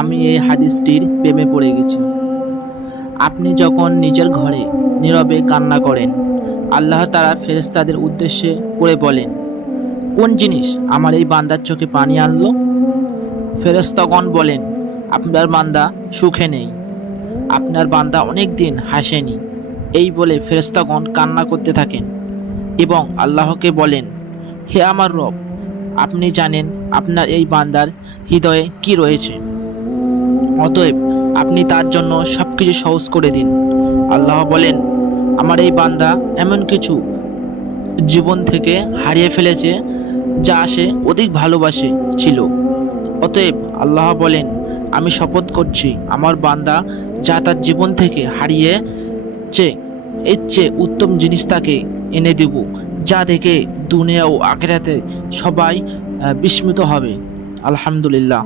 আমি এই হাদিসটির প্রেমে পড়ে গেছি। আপনি যখন নিজের ঘরে নীরবে কান্না করেন, আল্লাহ তাআলা ফেরেশতাদের উদ্দেশ্যে করে বলেন, কোন জিনিস আমার এই বান্দার চোখে পানি আনলো? ফেরেশতাগণ বলেন, আপনার বান্দা সুখে নেই, আপনার বান্দা অনেক দিন হাসেনি। এই বলে ফেরেশতাগণ কান্না করতে থাকেন এবং আল্লাহকে বলেন, হে আমার রব, আপনি জানেন আপনার এই বান্দার হৃদয়ে কি রয়েছে, অতএব আপনি তার জন্য সবকিছু সহজ করে দিন। আল্লাহ বলেন, আমার এই বান্দা এমন কিছু জীবন থেকে হারিয়ে ফেলেছে যা সে অধিক ভালোবাসে ছিল। অতএব আল্লাহ বলেন, আমি শপথ করছি আমার বান্দা যা তার জীবন থেকে হারিয়েছে এর চেয়ে উত্তম জিনিস তাকে এনে দেব, যা দেখে দুনিয়া ও আখিরাতে সবাই বিস্মিত হবে। আলহামদুলিল্লাহ।